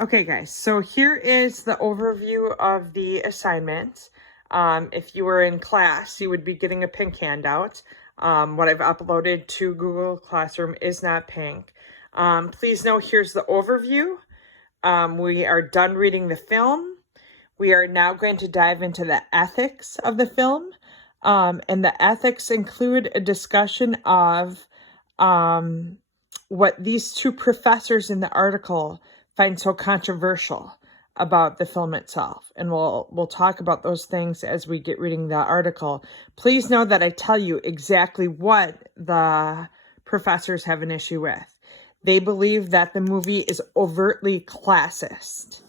Okay, guys, so here is the overview of the assignment. If you were in class, you would be getting a pink handout. What I've uploaded to Google Classroom is not pink. Please know here's the overview. We are done reading the film. We are now going to dive into the ethics of the film. And the ethics include a discussion of what these two professors in the article find so controversial about the film itself. And we'll talk about those things as we get reading the article. Please know that I tell you exactly what the professors have an issue with. They believe that the movie is overtly classist,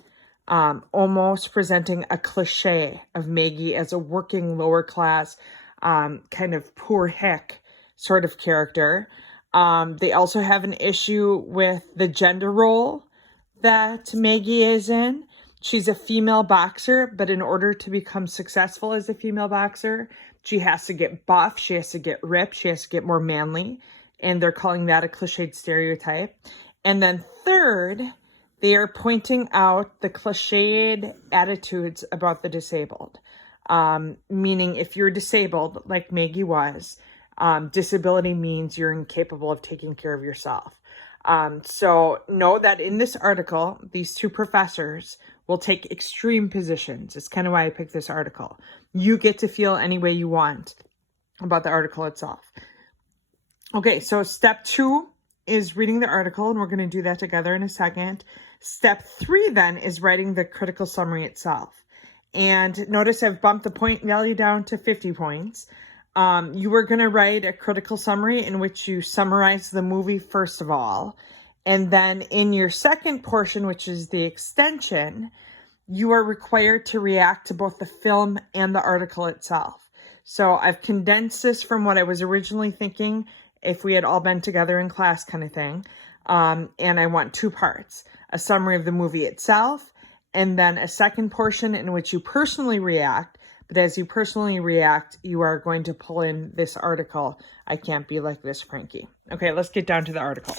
almost presenting a cliche of Maggie as a working lower class, kind of poor hick sort of character. They also have an issue with the gender role that Maggie is in. She's a female boxer, but in order to become successful as a female boxer, she has to get buff, she has to get ripped, she has to get more manly, and they're calling that a cliched stereotype. And then third, they are pointing out the cliched attitudes about the disabled, meaning if you're disabled, like Maggie was, disability means you're incapable of taking care of yourself. So know that in this article, these two professors will take extreme positions. It's kind of why I picked this article. You get to feel any way you want about the article itself. Okay, so step 2 is reading the article, and we're going to do that together in a second. Step 3 then is writing the critical summary itself. And notice I've bumped the point value down to 50 points. You are going to write a critical summary in which you summarize the movie first of all. And then in your second portion, which is the extension, you are required to react to both the film and the article itself. So I've condensed this from what I was originally thinking if we had all been together in class kind of thing. And I want 2 parts, a summary of the movie itself, and then a second portion in which you personally react. But as you personally react, you are going to pull in this article. I can't be like this, Frankie. Okay, let's get down to the article.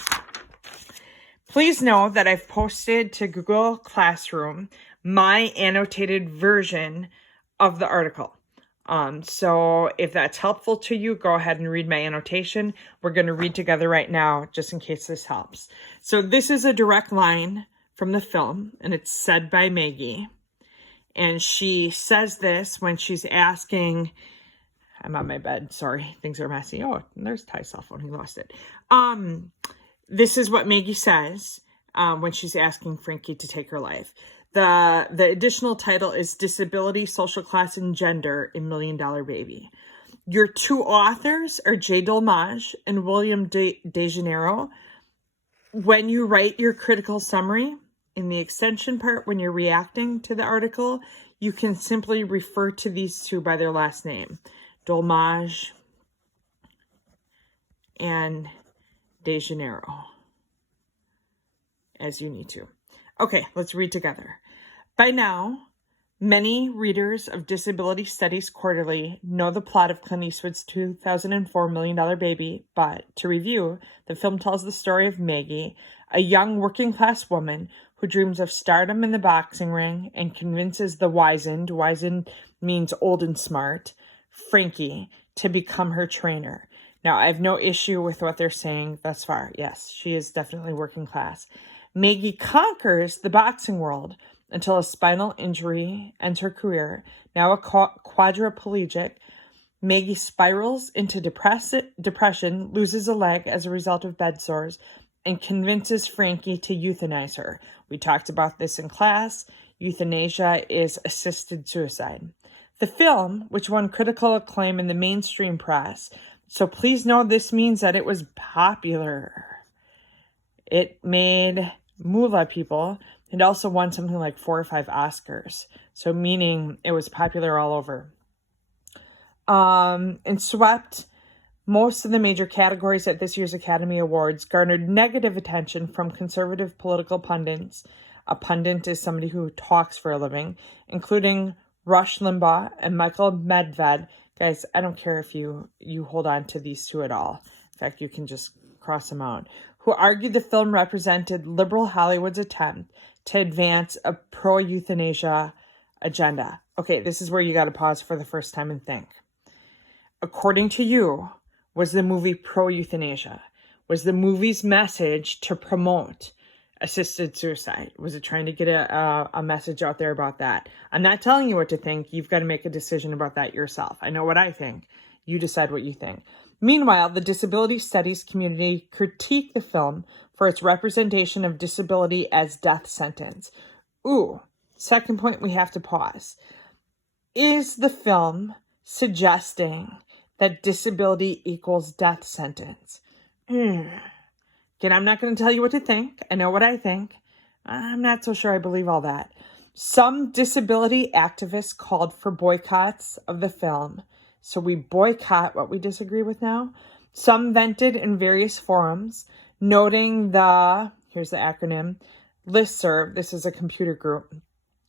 Please know that I've posted to Google Classroom my annotated version of the article. So if that's helpful to you, go ahead and read my annotation. We're going to read together right now, just in case this helps. So this is a direct line from the film, and it's said by Maggie. And she says this when she's asking, I'm on my bed, sorry, things are messy. Oh, there's Ty's cell phone, he lost it. This is what Maggie says when she's asking Frankie to take her life. The additional title is Disability, Social Class, and Gender in $1 Million Baby. Your 2 authors are J. Dolmage and William De Janeiro. When you write your critical summary, in the extension part, when you're reacting to the article, you can simply refer to these 2 by their last name, Dolmage and De Janeiro, as you need to. Okay, let's read together. By now, many readers of Disability Studies Quarterly know the plot of Clint Eastwood's 2004 $1 Million Baby, but to review, the film tells the story of Maggie, a young working-class woman who dreams of stardom in the boxing ring and convinces the wizened means old and smart, Frankie, to become her trainer. Now, I have no issue with what they're saying thus far. Yes, she is definitely working class. Maggie conquers the boxing world until a spinal injury ends her career. Now a quadriplegic, Maggie spirals into depression, loses a leg as a result of bed sores, and convinces Frankie to euthanize her. We talked about this in class. Euthanasia is assisted suicide. The film, which won critical acclaim in the mainstream press, so please know this means that it was popular. It made moolah, people. It also won something like 4 or 5 Oscars. So meaning it was popular all over. And swept most of the major categories at this year's Academy Awards, garnered negative attention from conservative political pundits. A pundit is somebody who talks for a living, including Rush Limbaugh and Michael Medved. Guys, I don't care if you hold on to these 2 at all. In fact, you can just cross them out. Who argued the film represented liberal Hollywood's attempt to advance a pro-euthanasia agenda. Okay, this is where you got to pause for the first time and think. According to you, was the movie pro-euthanasia? Was the movie's message to promote assisted suicide? Was it trying to get a message out there about that? I'm not telling you what to think. You've got to make a decision about that yourself. I know what I think. You decide what you think. Meanwhile, the disability studies community critiqued the film for its representation of disability as death sentence. Ooh, second point we have to pause. Is the film suggesting that disability equals death sentence? Again, I'm not going to tell you what to think. I know what I think. I'm not so sure I believe all that. Some disability activists called for boycotts of the film. So we boycott what we disagree with now. Some vented in various forums, noting here's the acronym, listserv, this is a computer group,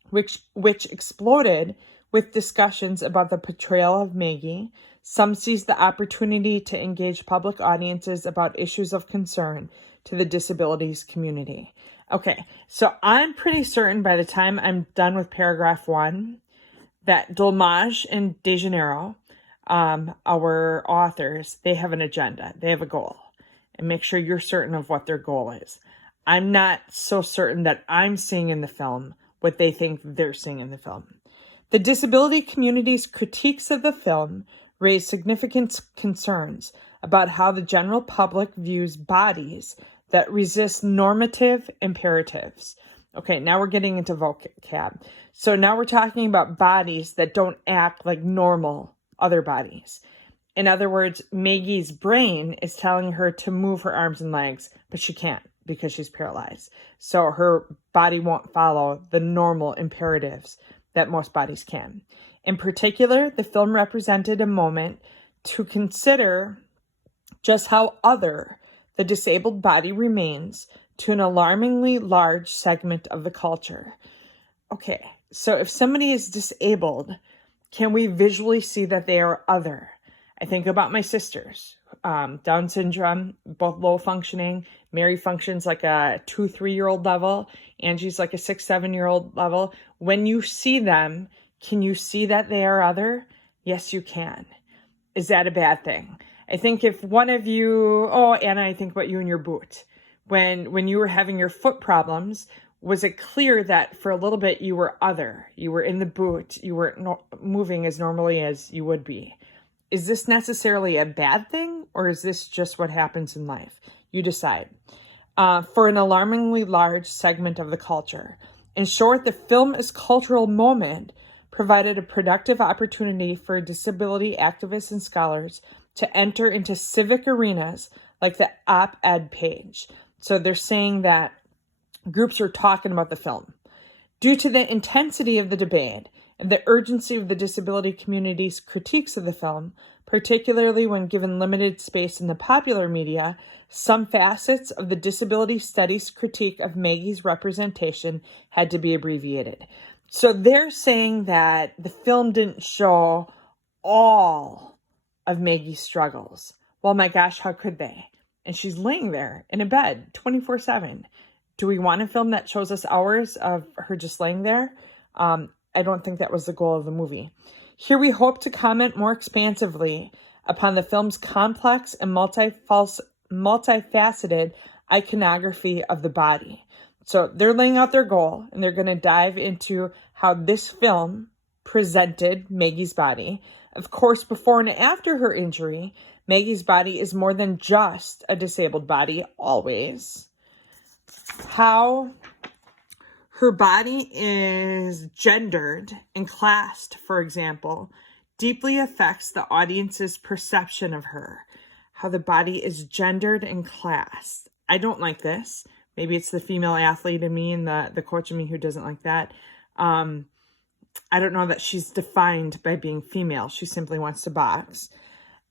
which exploded with discussions about the portrayal of Maggie. Some seized the opportunity to engage public audiences about issues of concern to the disabilities community. Okay, so I'm pretty certain by the time I'm done with paragraph 1 that Dolmaj and DeGeneiro, our authors, they have an agenda. They have a goal. And make sure you're certain of what their goal is. I'm not so certain that I'm seeing in the film what they think they're seeing in the film. The disability community's critiques of the film raise significant concerns about how the general public views bodies that resist normative imperatives. Okay, now we're getting into vocab. So now we're talking about bodies that don't act like normal other bodies. In other words, Maggie's brain is telling her to move her arms and legs, but she can't because she's paralyzed. So her body won't follow the normal imperatives that most bodies can. In particular, the film represented a moment to consider just how other the disabled body remains to an alarmingly large segment of the culture. Okay, so if somebody is disabled, can we visually see that they are other? I think about my sisters, Down syndrome, both low functioning. Mary functions like a 2-3-year-old level. Angie's like a 6-7-year-old level. When you see them, can you see that they are other? Yes, you can. Is that a bad thing? I think if one of you, Anna, I think about you and your boot. When you were having your foot problems, was it clear that for a little bit you were other? You were in the boot. You weren't moving as normally as you would be. Is this necessarily a bad thing, or is this just what happens in life? You decide. For an alarmingly large segment of the culture. In short, the film-is cultural moment provided a productive opportunity for disability activists and scholars to enter into civic arenas like the op-ed page. So they're saying that groups are talking about the film. Due to the intensity of the debate and the urgency of the disability community's critiques of the film, particularly when given limited space in the popular media, some facets of the disability studies critique of Maggie's representation had to be abbreviated. So they're saying that the film didn't show all of Maggie's struggles. Well, my gosh, how could they? And she's laying there in a bed 24/7. Do we want a film that shows us hours of her just laying there? I don't think that was the goal of the movie. Here we hope to comment more expansively upon the film's complex and multifaceted iconography of the body. So they're laying out their goal, and they're going to dive into how this film presented Maggie's body. Of course, before and after her injury, Maggie's body is more than just a disabled body, always. How her body is gendered and classed, for example, deeply affects the audience's perception of her. How the body is gendered and classed. I don't like this. Maybe it's the female athlete in me and the coach in me who doesn't like that. I don't know that she's defined by being female. She simply wants to box.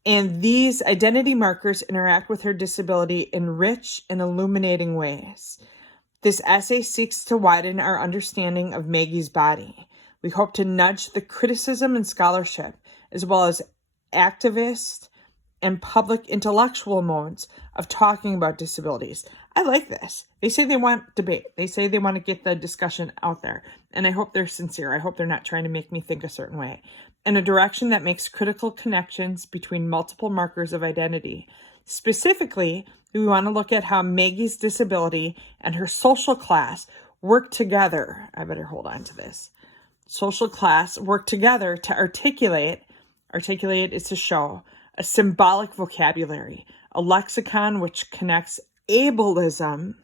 And these identity markers interact with her disability in rich and illuminating ways. This essay seeks to widen our understanding of Maggie's body. We hope to nudge the criticism and scholarship, as well as activist and public intellectual modes of talking about disabilities. I like this. They say they want debate. They say they want to get the discussion out there. And I hope they're sincere. I hope they're not trying to make me think a certain way. In a direction that makes critical connections between multiple markers of identity. Specifically, we want to look at how Maggie's disability and her social class work together. I better hold on to this. Social class work together to articulate is to show, a symbolic vocabulary, a lexicon which connects ableism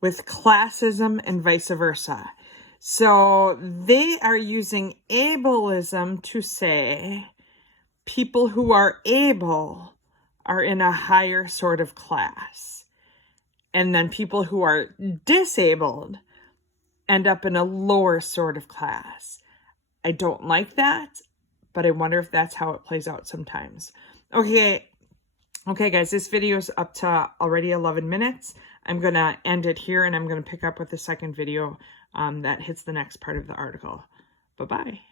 with classism and vice versa. So they are using ableism to say people who are able are in a higher sort of class. And then people who are disabled end up in a lower sort of class. I don't like that, but I wonder if that's how it plays out sometimes. Okay, guys, this video is up to already 11 minutes. I'm going to end it here, and I'm going to pick up with the second video that hits the next part of the article. Bye-bye.